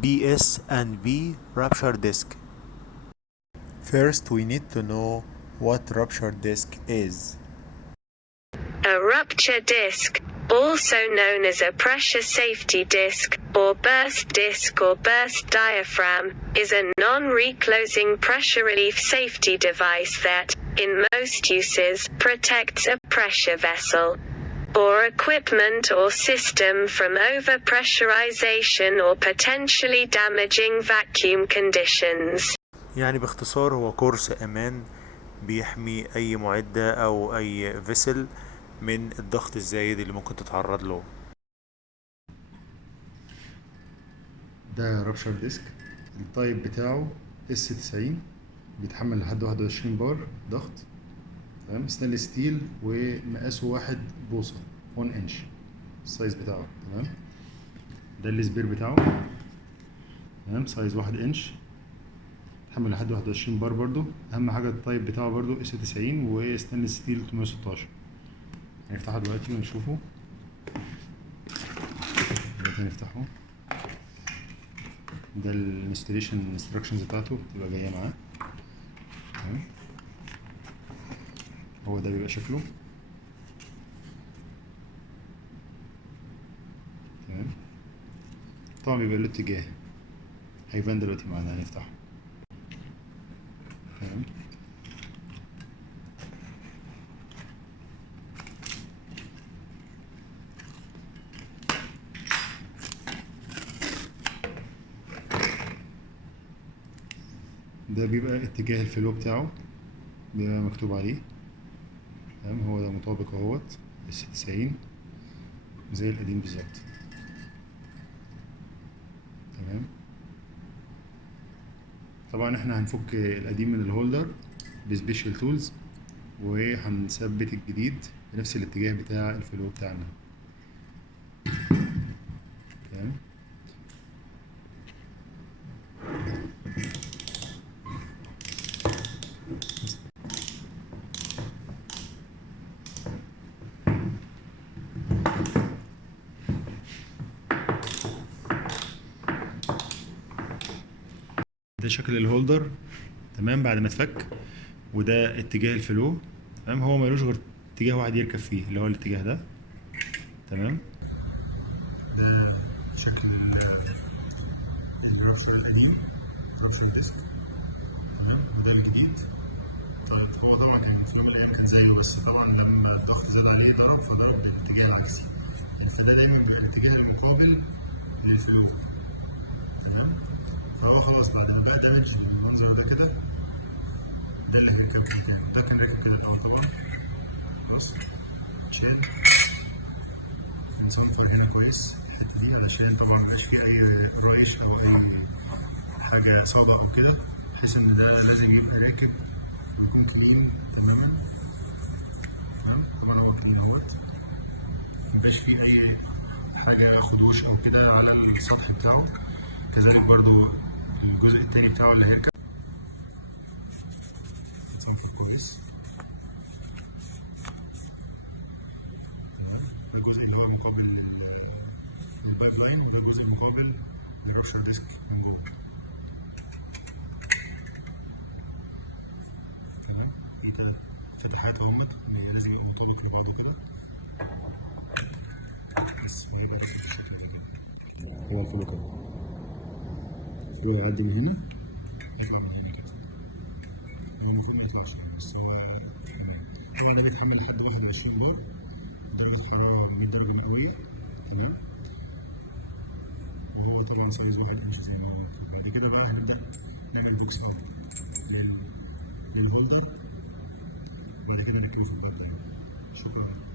Bs&B Rupture Disc. First, we need to know what rupture disc is. A rupture disc, also known as a pressure safety disc, or burst disc or burst diaphragm, is a non-reclosing pressure relief safety device that, in most uses, protects a pressure vessel or equipment or system from overpressurization or potentially damaging vacuum conditions. يعني باختصار هو كورس أمان بيحمي أي معدة أو أي فيسل من الضغط الزايد اللي ممكن تتعرض له. ده رابشر ديسك، التايب بتاعه S90، بيتحمل لحد 21 بار ضغط، تمام، ستانلس ستيل، ومقاسه 1 بوصة 1 انش السايز بتاعه، تمام. ده السبير بتاعه، تمام، سايز 1 انش، بيتحمل لحد 21 بار برضو. اهم حاجة التايب بتاعه برضو S90 وستانلس ستيل 316. هنفتحه دلوقتي ونشوفه. دلوقتي هنفتحه. ده الانستليشن انستراكشنز بتاعته بتبقى جايه معاه، تمام. هو ده بيبقى شكله، تمام. طبعا بيبقى له اتجاه، هيبان دلوقتي معانا، هنفتحه، تمام. ده بيبقى اتجاه الفلو بتاعه، بيبقى مكتوب عليه، تمام. هو ده مطابق اهوت S90 زي القديم بالظبط، تمام. طبعا احنا هنفك القديم من الهولدر بسبيشال تولز، وهنثبت الجديد بنفس الاتجاه بتاع الفلو بتاعنا، تمام. ده شكل الهولدر، تمام، بعد ما اتفك. وده اتجاه الفلو، تمام. هو ملوش غير اتجاه واحد يركب فيه، اللي هو الاتجاه ده، تمام. ده شكل الرفع القديم، رفع الديسك، تمام. وده الجديد. طيب هو طبعا كان في الأول كان زيه، بس طبعا لما الضغط زاد عليه ضرب، فضرب بالاتجاه العكسي. فده دايما بيبقى الاتجاه المقابل للفلو، تمام. فهو خلاص بعد ما بقى دامج المنظر ده كده، ده اللي هيركب كده، ده كان راكب كده طبعا. خلاص اتشال، نصفر هنا كويس الحتة دي، علشان طبعا ميبقاش فيه أي ريش أو أي حاجة صعبة أو كده، بحيث إن ده لازم يبقى راكب يكون كلين تماما، طبعا هو كده اهوت، مفيش فيه أي حاجة خدوش أو كده على السطح بتاعه. كذلك برضو الجزء التاني بتاعه اللي هيركب يتصنفر كويس، تمام. الجزء اللي هو مقابل البايب لاين، ده الجزء المقابل للرابشر ديسك من جوه، تمام. كده فتحات اهمت، لازم يبقوا مطابق لبعض كده، بس هو الفلو كده، هو يعدي من هنا يطلع من هنا كده، من المفروض ما يطلعش، بس هو هنا ده بيتعمل لحد 21 بار، درجة حرارة 100 درجة مئوية، تمام. وهو طبعا سايز 1 انش زي ما قلت. بعد كده بقى هنبدأ نعمل بوكسنج للهولدر، بعد كده نركبه في البطن. شكرا.